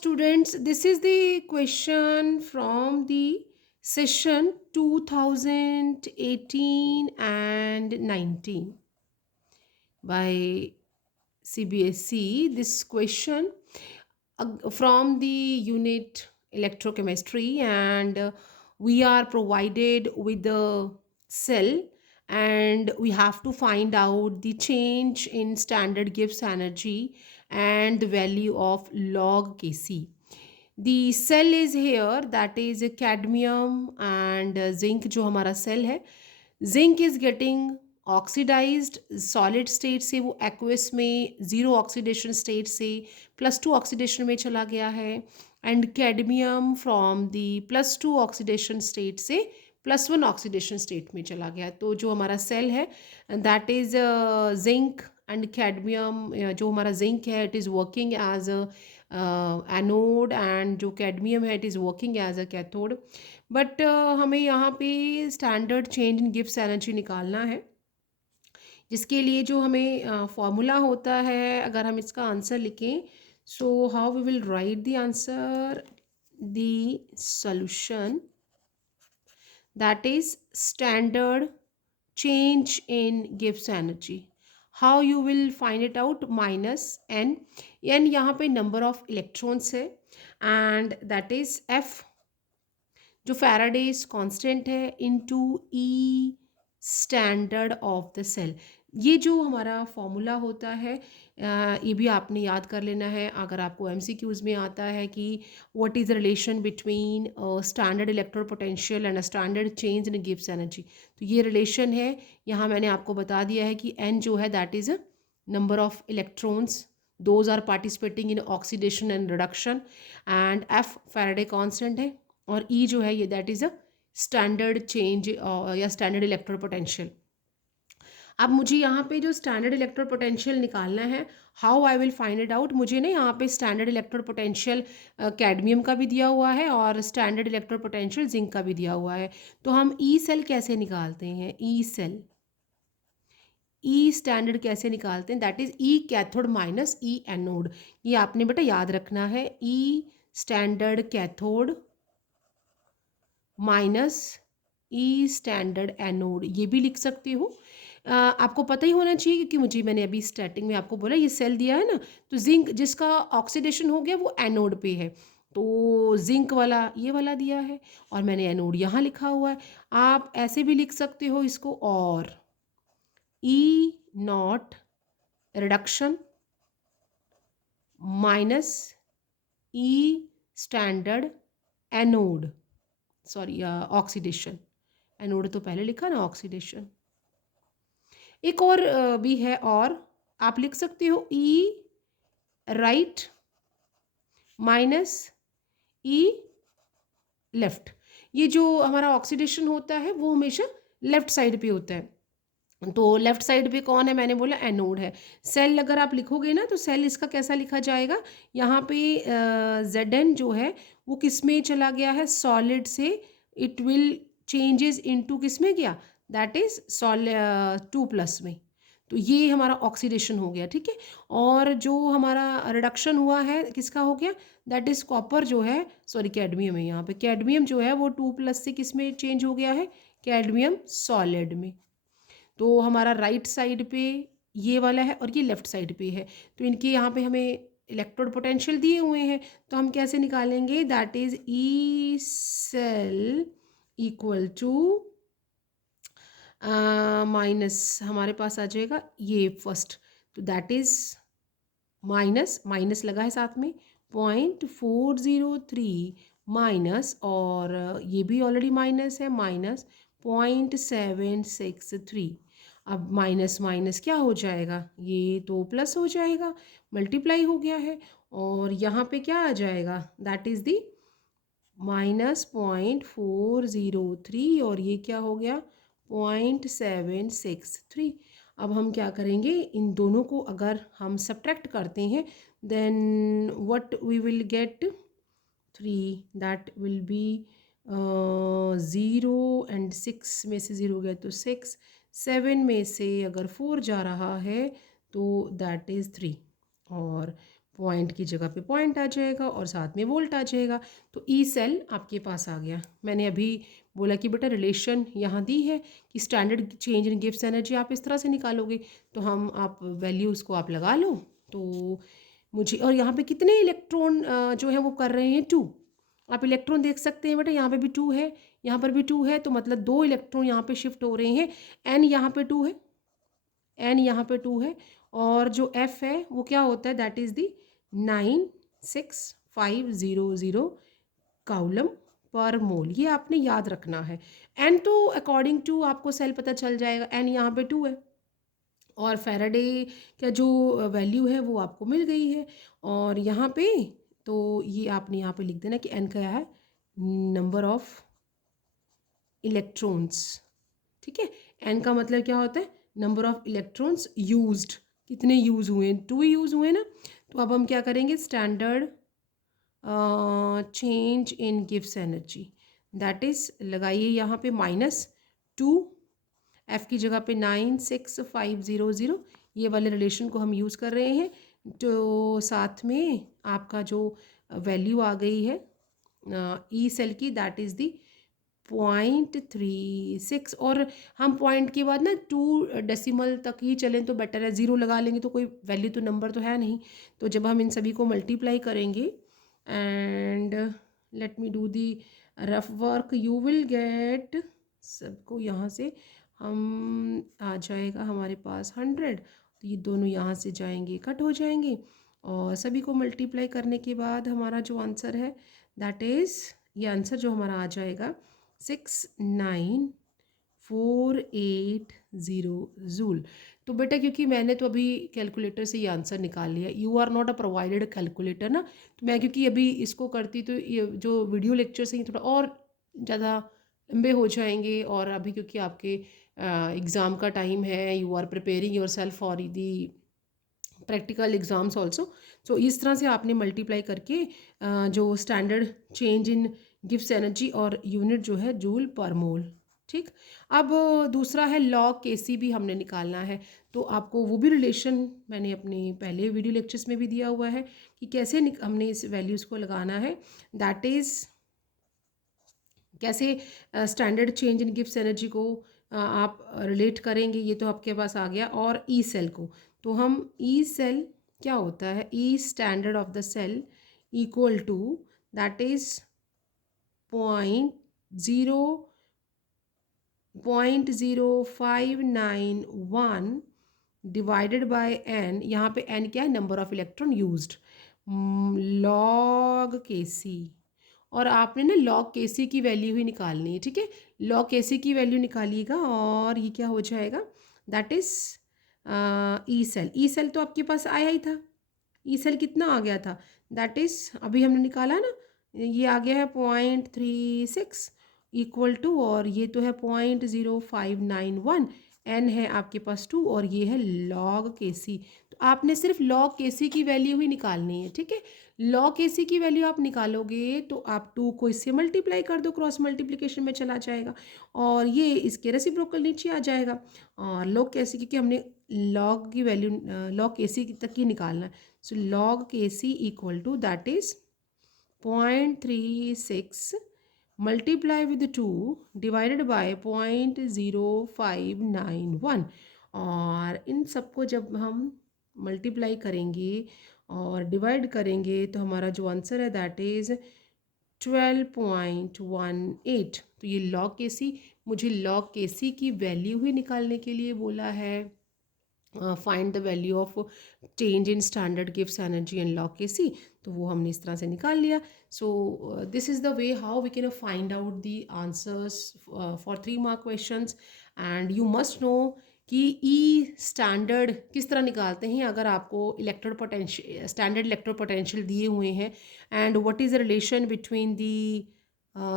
students, this is the question from the session 2018 and 19 by CBSE. This question from the unit electrochemistry, and we are provided with the cell, and we have to find out the change in standard Gibbs energy and the value of log Kc. The cell is here, that is cadmium and zinc जो हमारा cell है. Zinc is getting oxidised solid state से वो aqueous में zero oxidation state से +2 oxidation में चला गया है. And cadmium from the +2 oxidation state से +1 ऑक्सीडेशन स्टेट में चला गया. तो जो हमारा सेल है that is zinc and cadmium. जो हमारा जिंक है it is working as anode, and जो कैडमियम है it is working as a cathode. But हमें यहाँ पे standard change in Gibbs energy निकालना है, जिसके लिए जो हमें फॉर्मूला होता है, अगर हम इसका आंसर लिखें, so how we will write the answer. The solution that is standard change in Gibbs energy. How you will find it out? Minus n. n यहाँ पे number of electrons है, and that is f जो Faraday's constant है into E standard of the cell. ये जो हमारा formula होता है ये भी आपने याद कर लेना है. अगर आपको MCQs में आता है कि what is the relation between standard electrode potential and standard change in Gibbs energy, तो ये रिलेशन है. यहाँ मैंने आपको बता दिया है कि n जो है that is number of electrons those are participating in oxidation and reduction, and f Faraday constant है, और E जो है ये that is a standard change या स्टैंडर्ड इलेक्ट्रोड पोटेंशियल. अब मुझे यहाँ पे जो स्टैंडर्ड इलेक्ट्रोड पोटेंशियल निकालना है, how I will find it out. मुझे ना यहाँ पे स्टैंडर्ड इलेक्ट्रोड पोटेंशियल कैडमियम का भी दिया हुआ है और स्टैंडर्ड इलेक्ट्रोड पोटेंशियल जिंक का भी दिया हुआ है. तो हम ई सेल कैसे निकालते हैं? ई सेल, ई स्टैंडर्ड कैसे निकालते हैं? That is E cathode minus E anode. ये आपने बेटा याद रखना है. E standard cathode minus e standard anode, ये भी लिख सकती हूँ. आपको पता ही होना चाहिए, क्योंकि मुझे मैंने अभी स्टार्टिंग में आपको बोला ये सेल दिया है ना, तो जिंक जिसका ऑक्सीडेशन हो गया वो एनोड पे है, तो जिंक वाला ये वाला दिया है, और मैंने एनोड यहाँ लिखा हुआ है. आप ऐसे भी लिख सकते हो इसको, और e not reduction minus e standard anode, sorry oxidation. Anode तो पहले लिखा ना, ऑक्सीडेशन. एक और भी है, और आप लिख सकते हो ई राइट माइनस ई लेफ्ट. ये जो हमारा ऑक्सीडेशन होता है वो हमेशा लेफ्ट साइड पे होता है, तो लेफ्ट साइड पे कौन है? मैंने बोला एनोड है. सेल अगर आप लिखोगे ना तो सेल इसका कैसा लिखा जाएगा? यहाँ पे Zn जो है वो किस में चला गया है? सॉलिड से इट विल चेंजेस इनटू किस में गया? दैट इज सॉलिड 2+ में. तो ये हमारा ऑक्सीडेशन हो गया, ठीक है. और जो हमारा रिडक्शन हुआ है किसका हो गया? दैट इज कॉपर जो है, सॉरी कैडमियम है यहाँ पे. कैडमियम जो है वो 2+ से किस में चेंज हो गया है? कैडमियम सॉलिड में. तो हमारा राइट साइड पे ये वाला है और ये लेफ्ट साइड पे है, तो इनके यहाँ पे हमें इलेक्ट्रोड पोटेंशियल दिए हुए हैं, तो हम कैसे निकालेंगे? That is E cell equal to minus, हमारे पास आ जाएगा ये फर्स्ट, तो दैट इज माइनस, माइनस लगा है साथ में 0.403 माइनस, और ये भी ऑलरेडी माइनस है, माइनस 0.763. अब माइनस माइनस क्या हो जाएगा? ये तो प्लस हो जाएगा, मल्टीप्लाई हो गया है, और यहाँ पे क्या आ जाएगा? दैट इज़ दी -0.403, और ये क्या हो गया? 0.763. अब हम क्या करेंगे? इन दोनों को अगर हम सब्ट्रैक्ट करते हैं, then what we will get? 3, that will be 0, and 6 में से 0 गया तो 6, 7 में से अगर 4 जा रहा है तो दैट इज़ 3, और पॉइंट की जगह पे पॉइंट आ जाएगा और साथ में वोल्ट आ जाएगा। तो ई सेल आपके पास आ गया। मैंने अभी बोला कि बेटा रिलेशन यहाँ दी है कि standard change in Gibbs energy आप इस तरह से निकालोगे, तो हम आप वैल्यूज़ को आप लगा लो। तो मुझे, और यहाँ पे कितने इलेक्ट्रॉन जो है वो कर रहे हैं 2। आप इलेक्ट्रॉन देख सकते हैं बेटा, यहाँ पे भी 2 है, यहाँ पर भी 2 है, तो मतलब 2 इलेक्ट्रॉन यहाँ पे शिफ्ट हो रहे हैं। एन यहाँ पे 2 है, एन यहाँ पे 2 है, और जो एफ है वो क्या होता है, दैट इज़ दी 96500 काउलम पर मोल। ये आपने याद रखना है। एन तो अकॉर्डिंग टू आपको सेल पता चल जाएगा, एन यहाँ पे 2 है, और फैराडे का जो वैल्यू है वो आपको मिल गई है। और यहाँ पे तो ये आपने यहाँ पे लिख देना कि एन क्या है, नंबर ऑफ इलेक्ट्रॉन्स। ठीक है, एन का मतलब क्या होता है, नंबर ऑफ इलेक्ट्रॉन्स यूज्ड, कितने यूज़ हुए हैं, 2 यूज़ हुए ना। तो अब हम क्या करेंगे, standard change in gives energy, that is लगाइए यहाँ पे -2, एफ़ की जगह पे 96500, ये वाले रिलेशन को हम यूज़ कर रहे हैं। तो साथ में आपका जो वैल्यू आ गई है ई सेल की, दैट इज़ दी 0.36। और हम पॉइंट के बाद ना 2 डेसिमल तक ही चलें तो बेटर है, ज़ीरो लगा लेंगे तो कोई वैल्यू तो नंबर तो है नहीं। तो जब हम इन सभी को मल्टीप्लाई करेंगे, and let me do the rough work, you will get, सबको यहाँ से हम आ जाएगा हमारे पास 100, तो ये दोनों यहाँ से जाएंगे, कट हो जाएंगे, और सभी को मल्टीप्लाई करने के बाद हमारा जो आंसर है, दैट इज़, ये आंसर जो हमारा आ जाएगा 69480 जूल। तो बेटा क्योंकि मैंने तो अभी कैलकुलेटर से ये आंसर निकाल लिया, you are not a provided calculator ना, तो मैं क्योंकि अभी इसको करती तो ये जो वीडियो लेक्चर्स हैं थोड़ा और ज़्यादा लंबे हो जाएंगे, और अभी क्योंकि आपके एग्ज़ाम का टाइम है, you are preparing yourself for the practical exams also. So इस तरह से आपने मल्टीप्लाई करके जो standard change in gives energy और यूनिट जो है जूल पर मोल। ठीक, अब दूसरा है लॉग केसी भी हमने निकालना है। तो आपको वो भी रिलेशन मैंने अपने पहले वीडियो लेक्चर्स में भी दिया हुआ है कि कैसे हमने इस वैल्यूज़ को लगाना है, दैट इज़ कैसे standard change in gives energy को आप रिलेट करेंगे, ये तो आपके पास आ गया। और ई सेल को, तो हम ई सेल क्या होता है, E standard of the cell equal to, that is 0.0591 divided by n. यहाँ पे एन क्या है, number of electron used, log K c. और आपने ना लॉग के सी की वैल्यू ही निकालनी है। ठीक है, लॉग के सी की वैल्यू निकालिएगा, और ये क्या हो जाएगा, that is E cell. E cell तो आपके पास आया ही था, ई सेल कितना आ गया था, दैट इज़ अभी हमने निकाला ना, ये आ गया है 0.36 इक्वल टू, और ये तो है 0.0591, एन है आपके पास 2, और ये है लॉग के सी। तो आपने सिर्फ लॉग के सी की वैल्यू ही निकालनी है। ठीक है, लॉग के सी की वैल्यू आप निकालोगे तो आप 2 को इससे मल्टीप्लाई कर दो, क्रॉस मल्टीप्लिकेशन में चला जाएगा, और ये इसके रेसिप्रोकल नीचे आ जाएगा। और लॉग के सी, क्योंकि हमने लॉग की वैल्यू लॉग के सी तक ही निकालना है, सो log Kc equal to, that is 0.36 multiply with 2 divided by 0.0591। और इन सबको जब हम मल्टीप्लाई करेंगे और डिवाइड करेंगे तो हमारा जो आंसर है दैट इज़ 12.18। तो ये log Kc, मुझे log Kc की वैल्यू ही निकालने के लिए बोला है। Find the value of change in standard gives energy and log K सी, तो वो हमने इस तरह से निकाल लिया। So this is the way how we can find out the answers for 3 mark questions. And you must know कि E standard किस तरह निकालते हैं अगर आपको electrode potential, standard electrode potential दिए हुए हैं, and what is the relation between the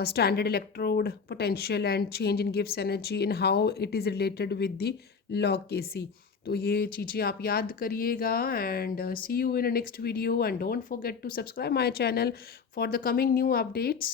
standard electrode potential and change in gives energy and how it is related with the log Kc। तो ये चीज़ें आप याद करिएगा, and see you in next video, and don't forget to subscribe my channel for the coming new updates.